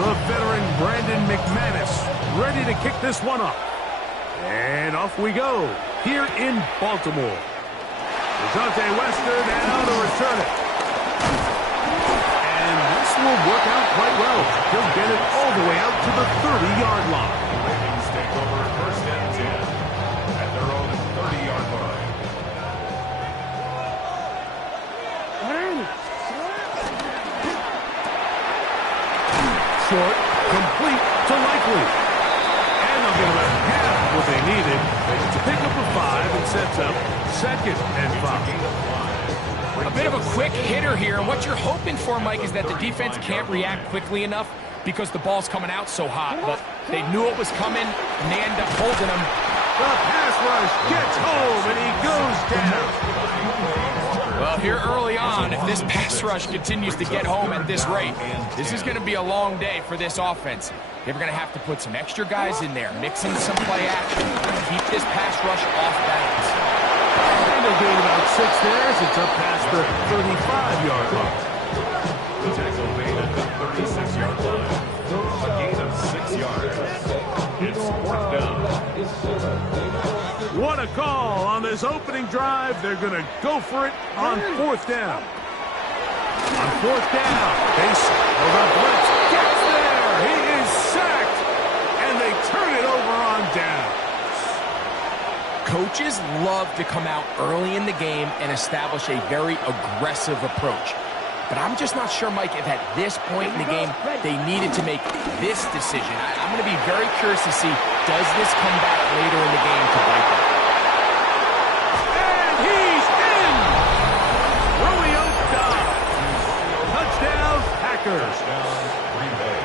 The veteran Brandon McManus ready to kick this one up. And off we go here in Baltimore. DeJounte Wester now to return it. And this will work out quite well. He'll get it all the way out to the 30-yard line. The Ravens take over first and 10 at their own 30-yard line. Short, complete to Likely. And they'll get about half what they needed to pick up a 5 and sets up 2nd and 5. A bit of a quick hitter here, and what you're hoping for, Mike, is that the defense can't react quickly enough because the ball's coming out so hot. But they knew it was coming, and they end up holding him. The pass rush gets home, and he goes down. Well, here early on, if this pass rush continues to get home at this rate, this is going to be a long day for this offense. They're going to have to put some extra guys in there, mix in some play action, and keep this pass rush off balance. And they'll gain about 6 there as it's up past the 35-yard line. The tackle made at the 36-yard line. A gain of 6 yards. It's 4th down. What a call on this opening drive. They're going to go for it on 4th down. On 4th down, they hold up blitz. Gets there. He is sacked. And they turn it over on down. Coaches love to come out early in the game and establish a very aggressive approach. But I'm just not sure, Mike, if at this point in the game they needed to make this decision. I'm going to be very curious to see, does this come back later in the game to bite them? And he's in! Romeo Dobbs. Touchdown, Packers. Green Bay.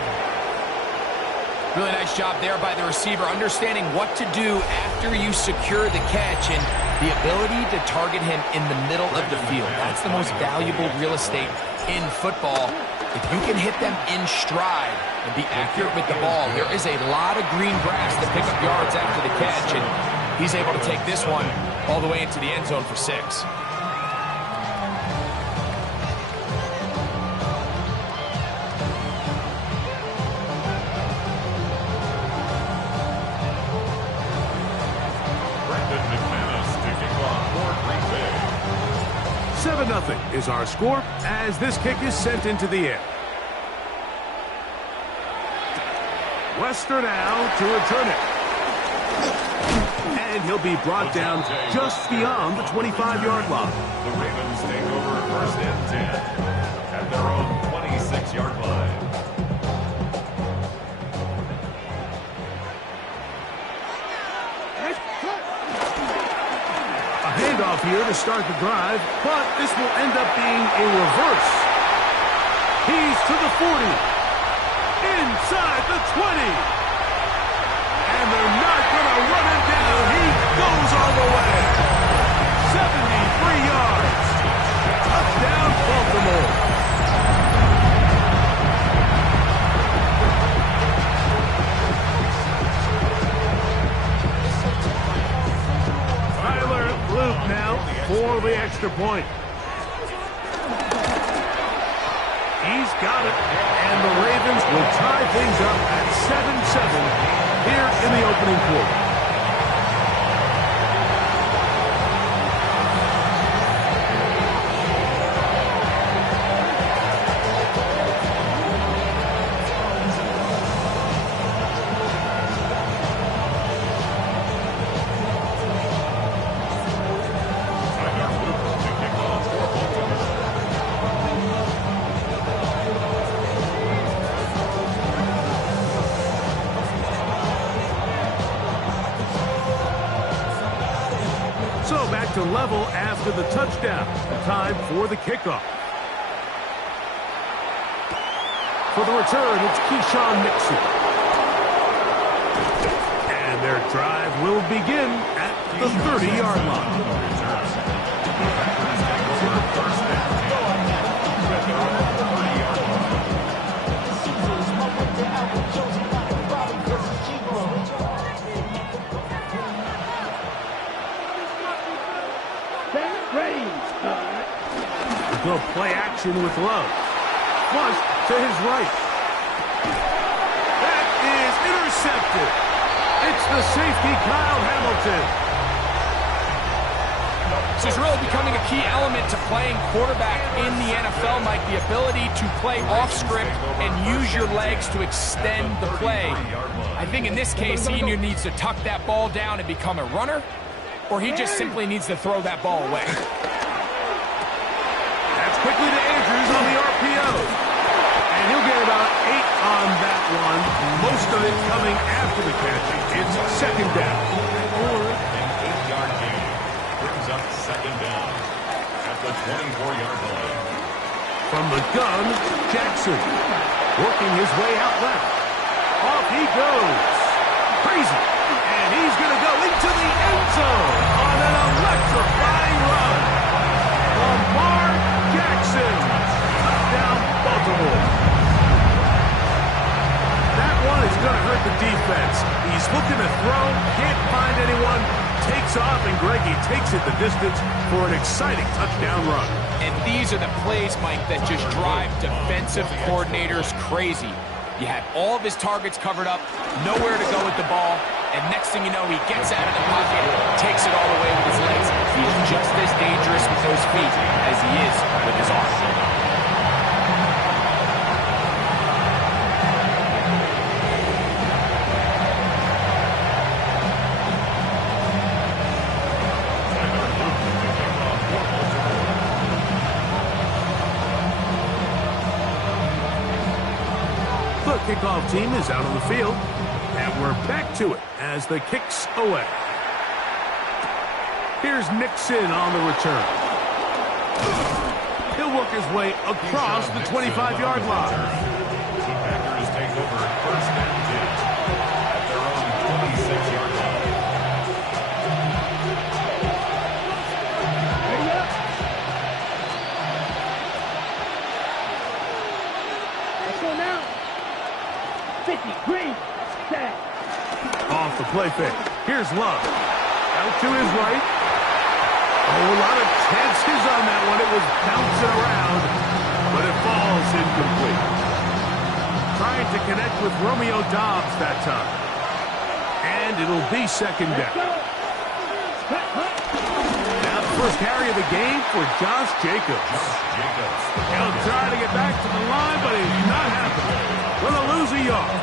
Really nice job there by the receiver, understanding what to do after you secure the catch and the ability to target him in the middle of the field. That's the most valuable real estate in football. If you can hit them in stride and be accurate with the ball, there is a lot of green grass to pick up yards after the catch, and he's able to take this one all the way into the end zone for 6. Brandon McManus taking off for Green Bay. 7-0 is our score as this kick is sent into the air. Wester now to return it. And he'll be brought down just beyond the 25-yard line. The Ravens take over first and 10 at their own 26-yard line. A handoff here to start the drive, but this will end up being a reverse. He's to the 40. Inside the 20. And they're not going to run him down. He goes all the way. 73 yards. Touchdown, Baltimore. Tyler Luke now for the extra point. He's got it, and the Ravens will tie things up at 7-7 here in the opening quarter. To level after the touchdown. Time for the kickoff. For the return, it's Keyshawn Nixon. And their drive will begin at the 30-yard line. He'll play action with Love. Flush to his right. the safety, Kyle Hamilton. This is really becoming a key element to playing quarterback in the NFL, Mike, the ability to play off script and use your legs to extend the play. I think in this case, he either needs to tuck that ball down and become a runner, or he just simply needs to throw that ball away. That's quickly to Andrews on the RPO. And he'll get about 8 on that one, most of it coming after the catch. It's second down. An 8-yard gain brings up second down at the 24-yard line. From the gun, Jackson working his way out left. Off he goes. Crazy. And he's going to go into the end zone on an electrifying run. Lamar Jackson. Touchdown, Baltimore. That one is going to hurt the defense. He's looking to throw, can't find anyone, takes off, and Greggy takes it the distance for an exciting touchdown run. And these are the plays, Mike, that just drive defensive coordinators crazy. You had all of his targets covered up, nowhere to go with the ball, and next thing you know, he gets out of the pocket, takes it all away with his legs. He's just as dangerous with those feet as he is with his arms. The kickoff team is out on the field, and we're back to it as the kick's away. Here's Nixon on the return. He'll work his way across the 25-yard line. The Packers take over first and 10 at their own 26-yard line. Let's go now. 50, green, set. Off the play fake. Here's Love. Out to his right. Oh, a lot of chances on that one. It was bouncing around, but it falls incomplete. Trying to connect with Romeo Doubs that time. And it'll be second down. Now the first carry of the game for Josh Jacobs. He'll try to get back to the line, but he's not happening. Gonna lose a yard.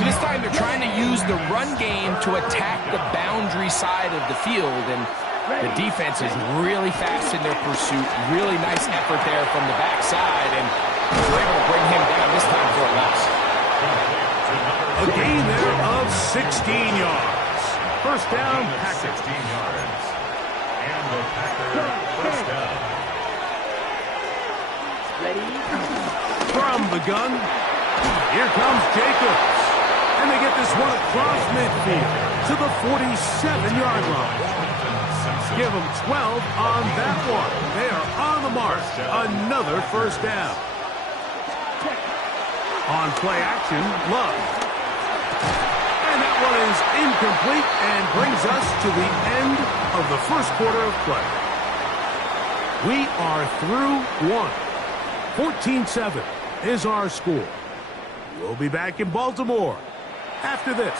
So this time they're trying to use the run game to attack the boundary side of the field, and the defense is really fast in their pursuit. Really nice effort there from the backside, and they're able to bring him down this time for a loss. A gain there of 16 yards. First down, Packers. 16 yards. And the Packers first down. Ready? From the gun, here comes Jacobs. And they get this one across midfield to the 47-yard line. Give them 12 on that one. They are on the mark. Another first down. On play action, Love. And that one is incomplete and brings us to the end of the first quarter of play. We are through one. 14-7 is our score. We'll be back in Baltimore after this.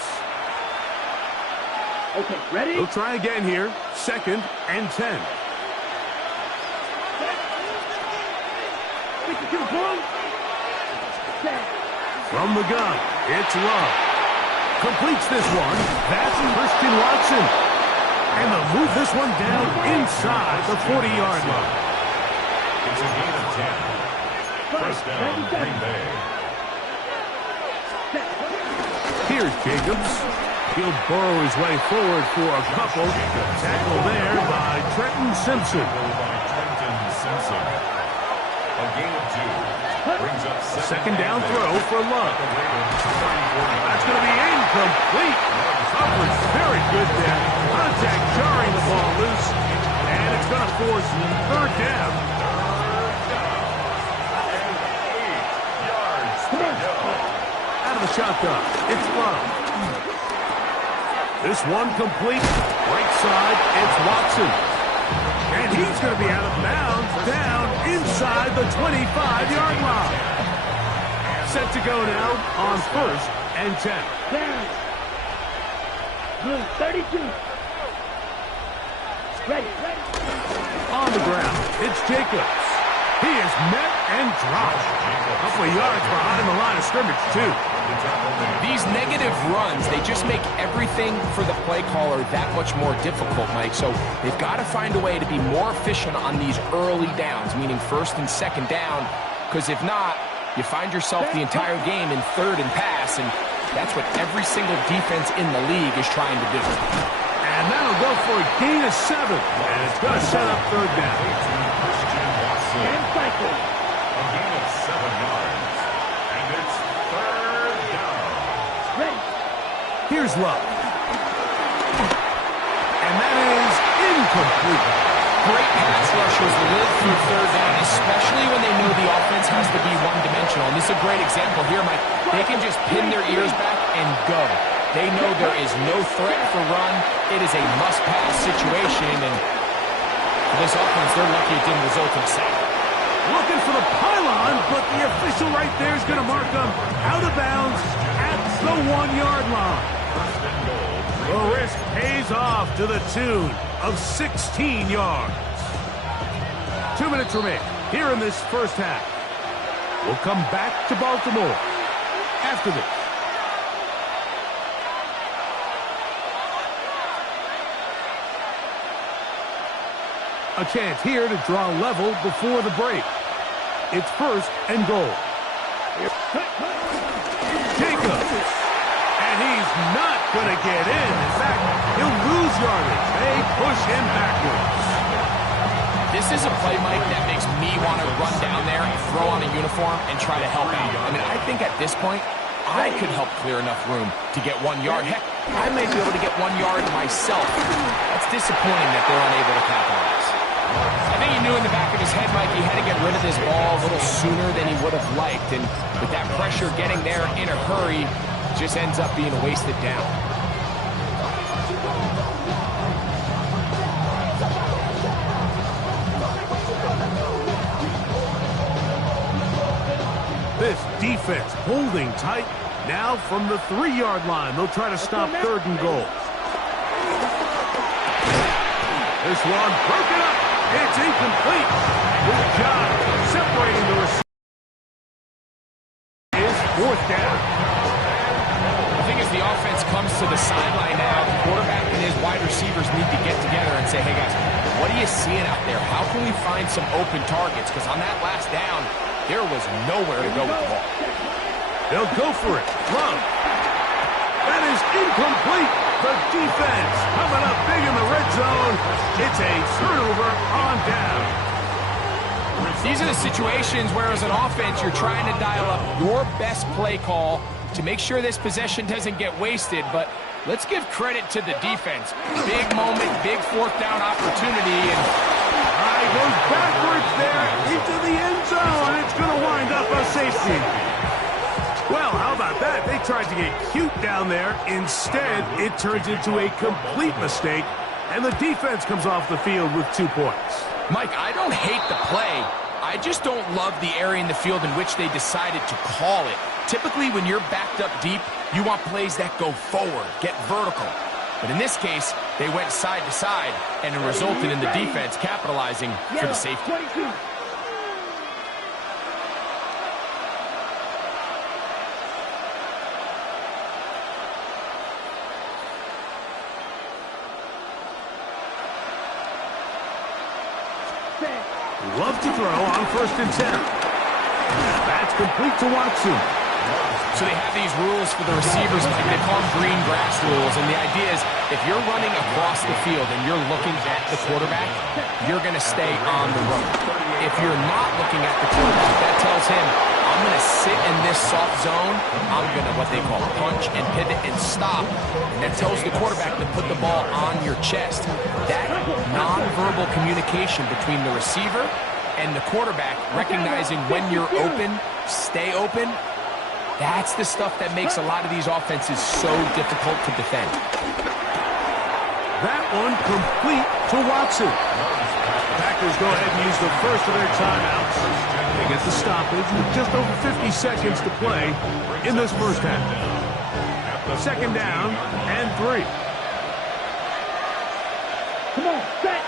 Okay, ready? We'll try again here. Second and 10. 52 points. Set. From the gun, it's Love. Completes this one. That's Christian Watson. And they'll move this one down inside the 40-yard line. It's a gain of 10. First down, Green Bay. Here's Jacobs. He'll burrow his way forward for a couple. Tackle there by Trenton Simpson. By Trenton Simpson. A gain of 2. Brings up Second down throw for Love. That's going to be incomplete. Coverage very good there. Contact jarring the ball loose. And it's going to force third down. Out of the shotgun, it's Love. This one complete. Right side, it's Watson. And he's going to be out of bounds, down inside the 25-yard line. Set to go now on first and 10. Blue 32. Ready. On the ground, it's Jacobs. He is met and dropped. A couple of yards behind the line of scrimmage, too. These negative runs, they just make everything for the play caller that much more difficult, Mike. So they've got to find a way to be more efficient on these early downs, meaning first and second down, because if not, you find yourself the entire game in third and pass, and that's what every single defense in the league is trying to do. And that'll go for a gain of 7, and it's going to set up third down. And cycle. A gain of 7 yards. And it's third down. Ready. Here's Love. And that is incomplete. Great pass rushers live through third down, especially when they know the offense has to be one-dimensional. And this is a great example here, Mike. They can just pin their ears back and go. They know there is no threat for run. It is a must-pass situation, and for this offense, they're lucky it didn't result in a sack. Looking for the pylon, but the official right there is going to mark them out of bounds at the 1-yard line. The risk pays off to the tune of 16 yards. 2 minutes remain here in this first half. We'll come back to Baltimore after this. A chance here to draw level before the break. It's first and goal. Jacobs. And he's not going to get in. In fact, he'll lose yardage. They push him backwards. This is a play, Mike, that makes me want to run down there and throw on a uniform and try to help out. I mean, I think at this point, I could help clear enough room to get 1 yard. Heck, I may be able to get 1 yard myself. That's disappointing that they're unable to capitalize. I think he knew in the back of his head, Mike, he had to get rid of this ball a little sooner than he would have liked. And with that pressure getting there in a hurry, it just ends up being a wasted down. This defense holding tight. Now from the 3-yard line, they'll try to stop third and goal. This one broken up. It's incomplete. Good job separating the receiver. Is fourth down. The thing is, the offense comes to the sideline now. The quarterback and his wide receivers need to get together and say, hey, guys, what are you seeing out there? How can we find some open targets? Because on that last down, there was nowhere to go with the ball. They'll go for it. Love. That is incomplete. The defense coming up big in the red zone. It's a turnover on down. These are the situations where, as an offense, you're trying to dial up your best play call to make sure this possession doesn't get wasted. But let's give credit to the defense. Big moment, big fourth down opportunity. And he goes backwards there into the end zone. It's going to wind up a safety. Well, how about that? They tried to get cute down there. Instead, it turns into a complete mistake, and the defense comes off the field with 2 points. Mike, I don't hate the play. I just don't love the area in the field in which they decided to call it. Typically, when you're backed up deep, you want plays that go forward, get vertical. But in this case, they went side to side, and it resulted in the defense capitalizing for the safety. 22. Love to throw on first and 10. That's complete to Watson. So they have these rules for the receivers, like they call them green grass rules, and the idea is if you're running across the field and you're looking at the quarterback, you're going to stay on the road. If you're not looking at the quarterback, that tells him, I'm going to sit in this soft zone, I'm going to what they call punch and pivot and stop, and that tells the quarterback to put the ball on your chest. That nonverbal communication between the receiver and the quarterback, recognizing when you're open, stay open, that's the stuff that makes a lot of these offenses so difficult to defend. That one complete to Watson. Packers go ahead and use the first of their timeouts. They get the stoppage with just over 50 seconds to play in this first half. Second down and 3. Come on, set.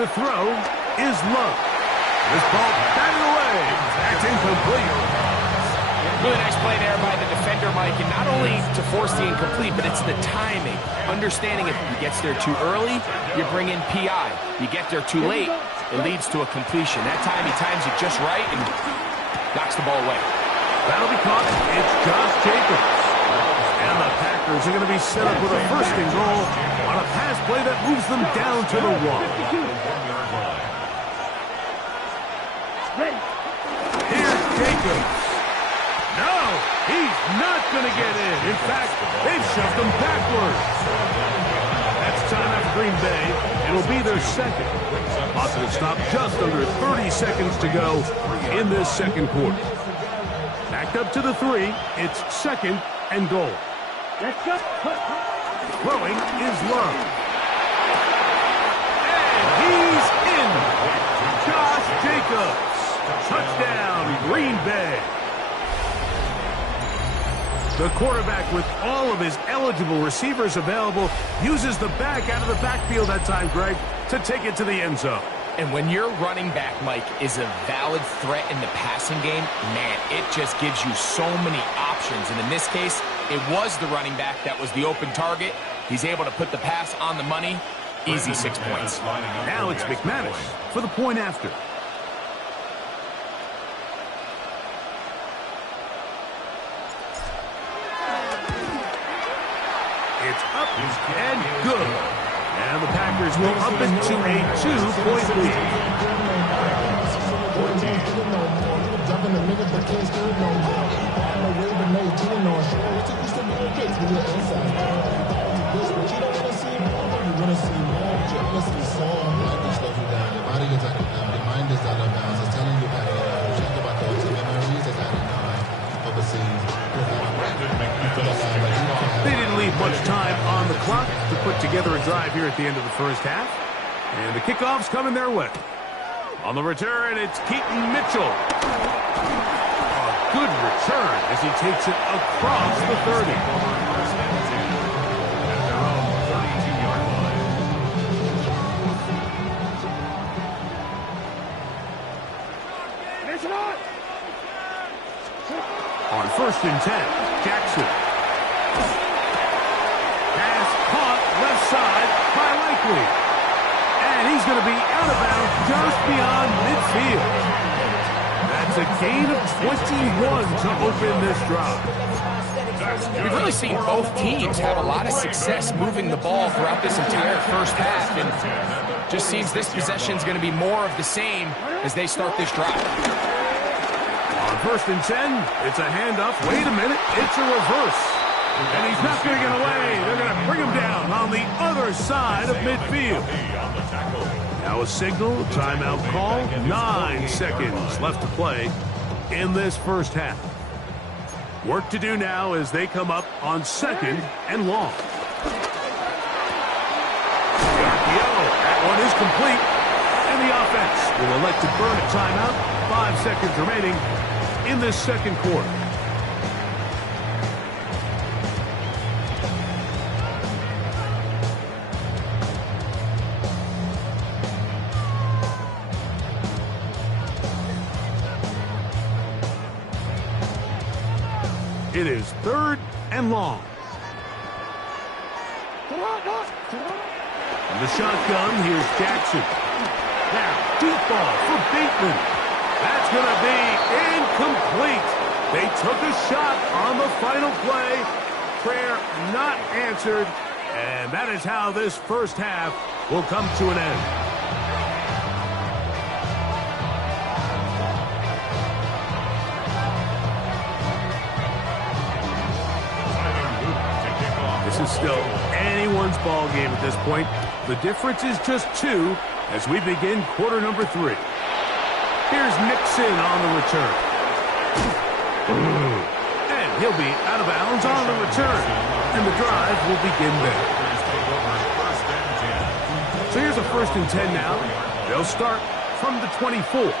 To throw is Love. This ball batted away. That's incomplete. Really nice play there by the defender, Mike, and not only to force the incomplete, but it's the timing. Understanding if he gets there too early, you bring in PI. You get there too late, it leads to a completion. That time he times it just right and knocks the ball away. That'll be caught. It's Josh Jacobs. And the Packers are going to be set up with a first and goal on a pass play that moves them down to the 1. Ready. Here's Jacobs. No, he's not going to get in. In fact, they've shoved him backwards. That's timeout for Green Bay. It'll be their second. Positive stop just under 30 seconds to go in this second quarter. Backed up to the 3. It's second and goal. Let's go. Throwing is Love. And he's in. Josh Jacobs. Touchdown, Green Bay. The quarterback, with all of his eligible receivers available, uses the back out of the backfield that time, Greg, to take it to the end zone. And when your running back, Mike, is a valid threat in the passing game, man, it just gives you so many options. And in this case, it was the running back that was the open target. He's able to put the pass on the money. Easy 6 points. Now it's McManus for the point after. It's up and good. And the Packers will up into a 2-point lead. They didn't leave much time on the clock to put together a drive here at the end of the first half. And the kickoff's coming their way. On the return, it's Keaton Mitchell. A good return as he takes it across the 30. On first and 10, Jackson. Pass caught left side by Likely. And he's going to be out of bounds just beyond midfield. That's a gain of 21 to open this drive. We've really seen both teams have a lot of success moving the ball throughout this entire first half. And just seems this possession is going to be more of the same as they start this drive. On first and 10, it's a handoff. Wait a minute, it's a reverse. And he's not going to get away. They're going to bring him down on the other side of midfield. Now a signal, timeout call. 9 seconds left to play in this first half. Work to do now as they come up on second and long. The RPO, that one is complete. And the offense will elect to burn a timeout. 5 seconds remaining in this second quarter. It is third and long. And the shotgun, here's Jackson. Now, deep ball for Bateman. That's going to be incomplete. They took a shot on the final play. Prayer not answered. And that is how this first half will come to an end. This is still anyone's ball game at this point. The difference is just 2 as we begin quarter number 3. Here's Nixon on the return. And he'll be out of bounds on the return. And the drive will begin there. So here's a first and 10 now. They'll start from the 24.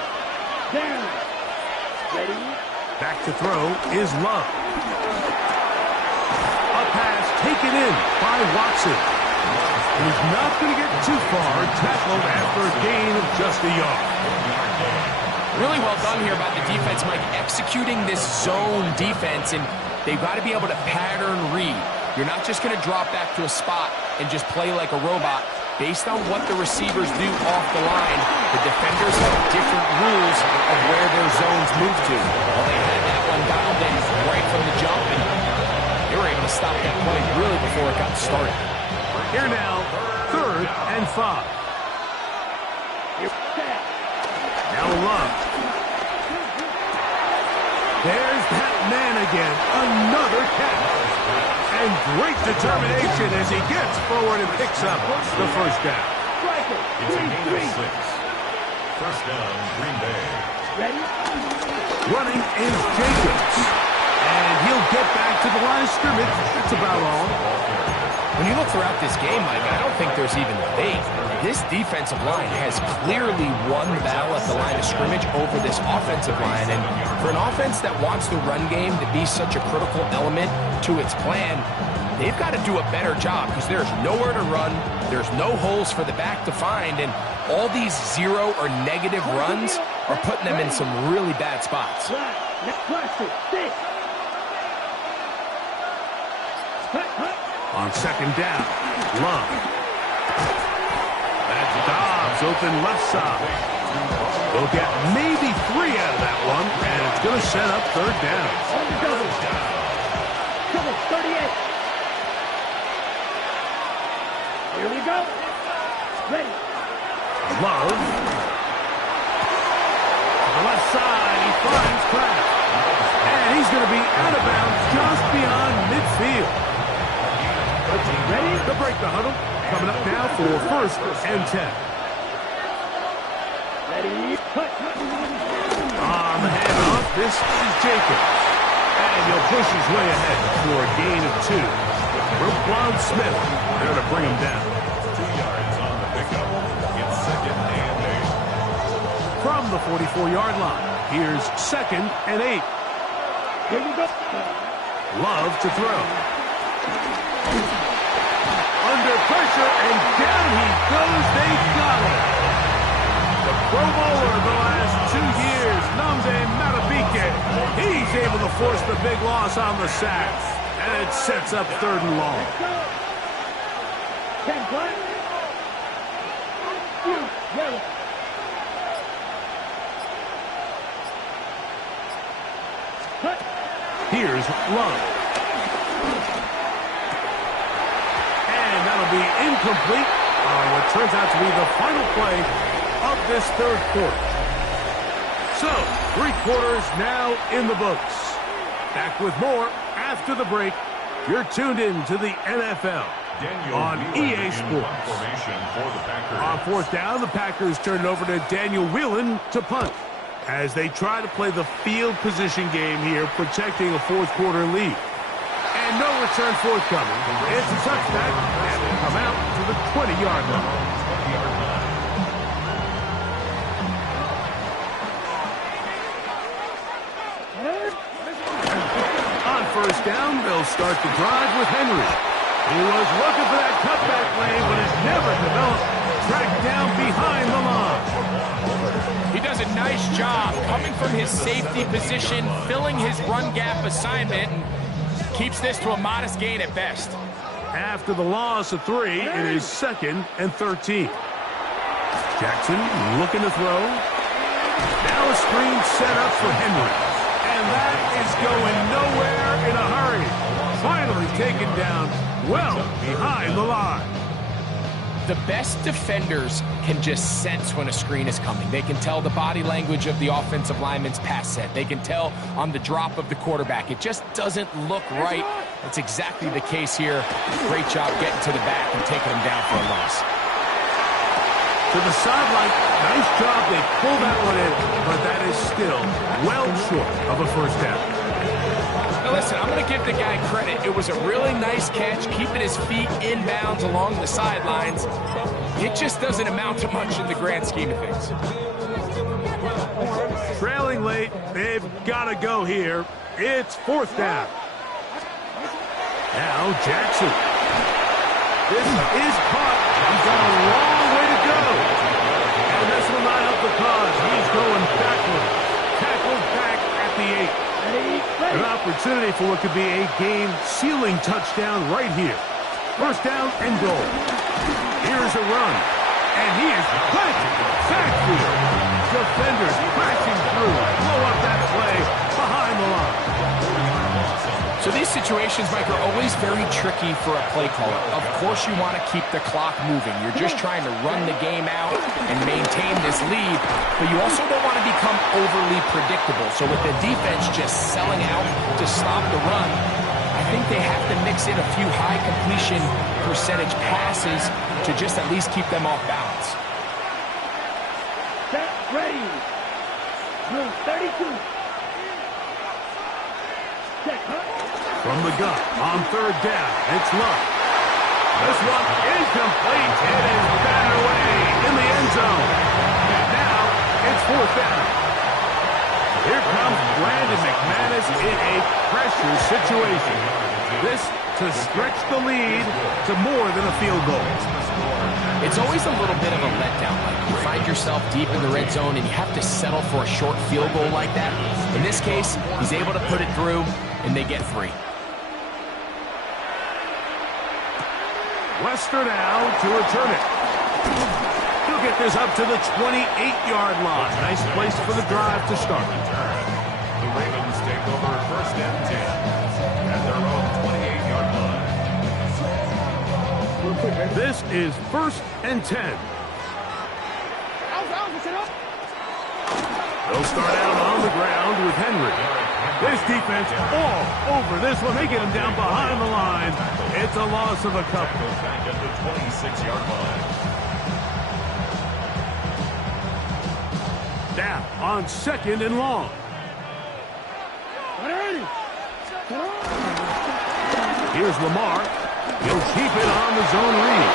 Ready? Back to throw is Love. A pass taken in by Watson. And he's not going to get too far, tackled after a gain of just a yard. Really well done here by the defense, Mike, executing this zone defense, and they've got to be able to pattern read. You're not just going to drop back to a spot and just play like a robot. Based on what the receivers do off the line, the defenders have different rules of where their zones move to. Well, they had that one dialed in right from the jump, and they were able to stop that play really before it got started. Here now, 3rd and 5. Now Love. There's that man again. Another catch. And great determination as he gets forward and picks up the first down. It's a gain of 6. First down, Green Bay. Ready? Running is Jacobs. And he'll get back to the line of scrimmage. That's about all. When you look throughout this game, Mike, I don't think there's even debate. This defensive line has clearly won the battle at the line of scrimmage over this offensive line. And for an offense that wants the run game to be such a critical element to its plan, they've got to do a better job because there's nowhere to run, there's no holes for the back to find, and all these zero or negative runs are putting them in some really bad spots. On second down, Love. That's Dobbs open left side. They'll get maybe 3 out of that one, and it's going to set up 3rd down. Double 38. Here we go. Ready. Love. To the left side, he finds Kraft. And he's going to be out of bounds just beyond midfield. Ready to break the huddle. Coming up now for 1st and 10. Ready. Cut. On the handoff, this is Jacobs. And he'll push his way ahead for a gain of 2. Roquan Smith there to bring him down. 2 yards on the pickup. It's 2nd and 8. From the 44-yard line, here's 2nd and 8. Here we go. Love to throw. Under pressure, and down he goes. They got him. The Pro Bowler of the last 2 years, Nnamdi Madubuike. He's able to force the big loss on the sack, and it sets up 3rd and long. 10 play. Ready. Cut. Here's Love. And that'll be incomplete on what turns out to be the final play of this 3rd quarter. So, 3 quarters now in the books. Back with more after the break. You're tuned in to the NFL on EA Sports. On 4th down, the Packers turn it over to Daniel Whelan to punt as they try to play the field position game here, protecting a 4th quarter lead. And no return forthcoming. It's a touchback, and they come out to the 20-yard line. On 1st down, they'll start the drive with Henry. He was looking for that cutback lane, but it never developed. Tracked down behind the line. He does a nice job coming from his safety position, filling his run gap assignment, and keeps this to a modest gain at best. After the loss of 3, it is 2nd and 13. Jackson looking to throw. Now a screen set up for Henry. And that is going nowhere in a hurry. Finally taken down well behind the line. The best defenders can just sense when a screen is coming. They can tell the body language of the offensive lineman's pass set. They can tell on the drop of the quarterback. It just doesn't look right. That's exactly the case here. Great job getting to the back and taking him down for a loss. To the sideline, nice job. They pull that one in, but that is still well short of a 1st down. Now listen, I'm going to give the guy credit. It was a really nice catch, keeping his feet inbounds along the sidelines. It just doesn't amount to much in the grand scheme of things. Trailing late, they've got to go here. It's 4th down. Now Jackson. This is caught. He's got a long way to go. And this will not help the cause. He's going backward. Tackled back at the 8. An opportunity for what could be a game-sealing touchdown right here. First down and goal. Here's a run. And he is planted. Backfield. Defenders crashing through. Blow up that play behind the line. So these situations, Mike, are always very tricky for a play caller. Of course you want to keep the clock moving. You're just trying to run the game out and maintain this lead, but you also don't want to become overly predictable. So with the defense just selling out to stop the run, I think they have to mix in a few high completion percentage passes to just at least keep them off balance. Set, ready. Move 32. Set, huh? From the gun, on third down, it's Love. This one incomplete. It is batted away in the end zone. And now it's fourth down. Here comes Brandon McManus in a pressure situation. This to stretch the lead to more than a field goal. It's always a little bit of a letdown. Like you find yourself deep in the red zone and you have to settle for a short field goal like that. In this case, he's able to put it through, and they get 3. Wester now to return it. He'll get this up to the 28-yard line. Nice place for the drive to start. The Ravens take over first and 10 at their own 28-yard line. This is first and 10. They'll start out on the ground with Henry. This defense all over this one. They get him down behind the line. It's a loss of a couple. Back at the 26-yard line. Down on second and long. Here's Lamar. He'll keep it on the zone read.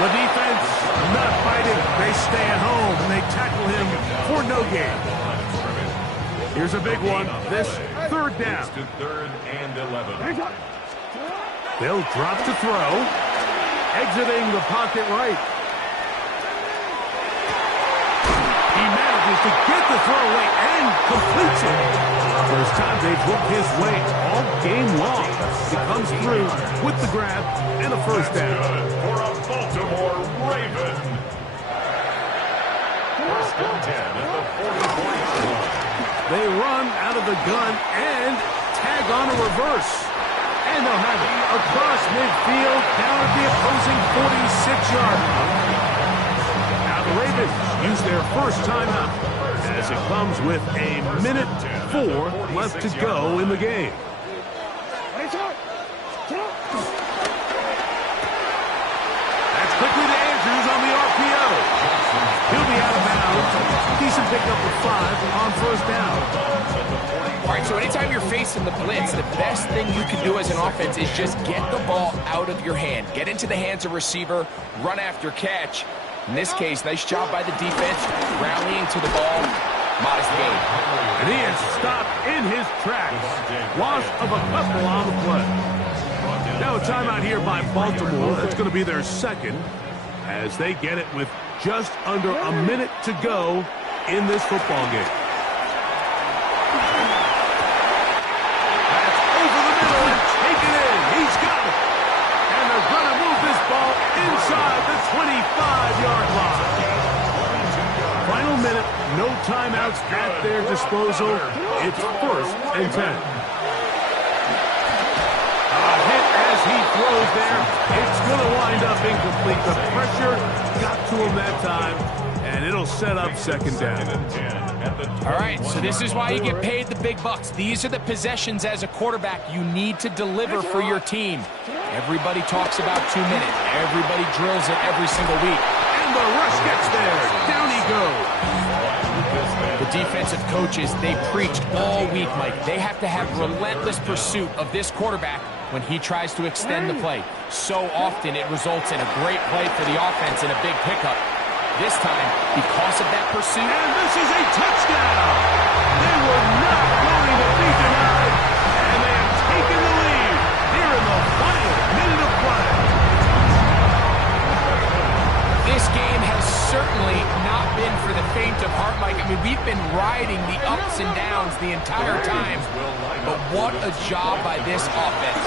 The defense not fighting. They stay at home and they tackle him for no gain. Here's a big one. This third down. To third and 11. They'll drop to throw. Exiting the pocket right. He manages to get the throw away and completes it. First time they've looked his way all game long. He comes through with the grab and a first down. For a Baltimore Raven. First and 10 at the 44-yard line. They run out of the gun and tag on a reverse. And they'll have it across midfield down at the opposing 46-yard line. Now the Ravens use their first timeout as it comes with a minute 4 left to go in the game. That's quickly to Andrews on the RPO. He'll be out of bounds. Decent pickup of 5 on first down. All right, so anytime you're facing the blitz, the best thing you can do as an offense is just get the ball out of your hand. Get into the hands of receiver, run after catch. In this case, nice job by the defense, rallying to the ball. Modest gain. And he is stopped in his tracks. Loss of a couple on the play. Now a timeout here by Baltimore. That's going to be their second as they get it with just under a minute to go in this football game. That's over the middle and taken in. He's got it. And they're going to move this ball inside the 25-yard line. Final minute, no timeouts at their disposal. It's first and 10. As he throws there, it's going to wind up incomplete. The pressure got to him that time, and it'll set up second down. All right, so this is why you get paid the big bucks. These are the possessions as a quarterback you need to deliver for your team. Everybody talks about 2 minutes. Everybody drills it every single week. And the rush gets there. Down he goes. The defensive coaches, they preached all week, Mike. They have to have relentless pursuit of this quarterback when he tries to extend the play. So often it results in a great play for the offense and a big pickup. This time, because of that pursuit. And this is a touchdown. They were not going to be denied, and they have taken the lead here in the final minute of play. entire time. But what a job by this offense.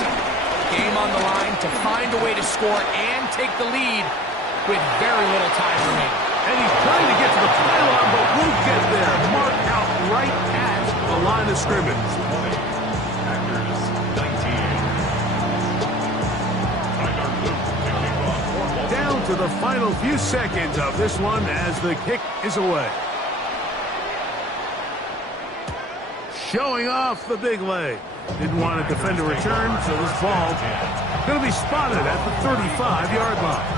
Game on the line to find a way to score and take the lead with very little time remaining. And he's trying to get to the pylon, but won't get there. Marked out right at the line of scrimmage. Packers 19. Down to the final few seconds of this one as the kick is away. Showing off the big leg. Didn't want to defend a return, so this ball going to be spotted at the 35-yard line.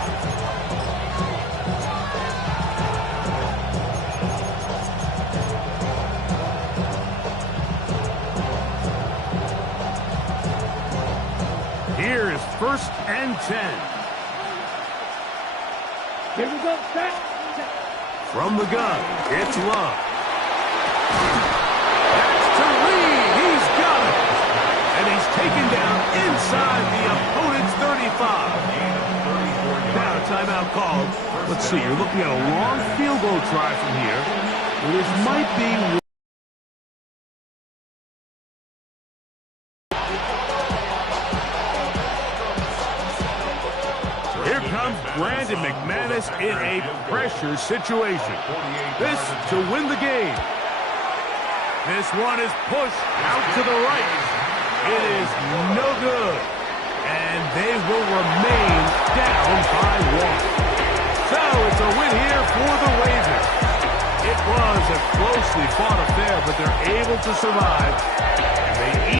Here is 1st and 10. Here we go, set. From the gun, it's Love. That's to Reed. He's got it. And he's taken down inside the opponent's 35. Now a timeout called. Let's see, you're looking at a long field goal try from here. This might be... Brandon McManus in a pressure situation. This to win the game. This one is pushed out to the right. It is no good. And they will remain down by 1. So it's a win here for the Ravens. It was a closely fought affair, but they're able to survive. And they